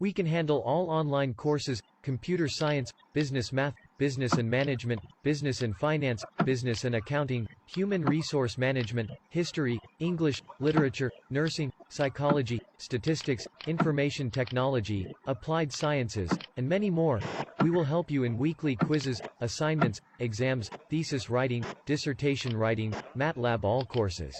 We can handle all online courses: computer science, business math, business and management, business and finance, business and accounting, human resource management, history, English, literature, nursing, psychology, statistics, information technology, applied sciences, and many more. We will help you in weekly quizzes, assignments, exams, thesis writing, dissertation writing, Matlab, all courses.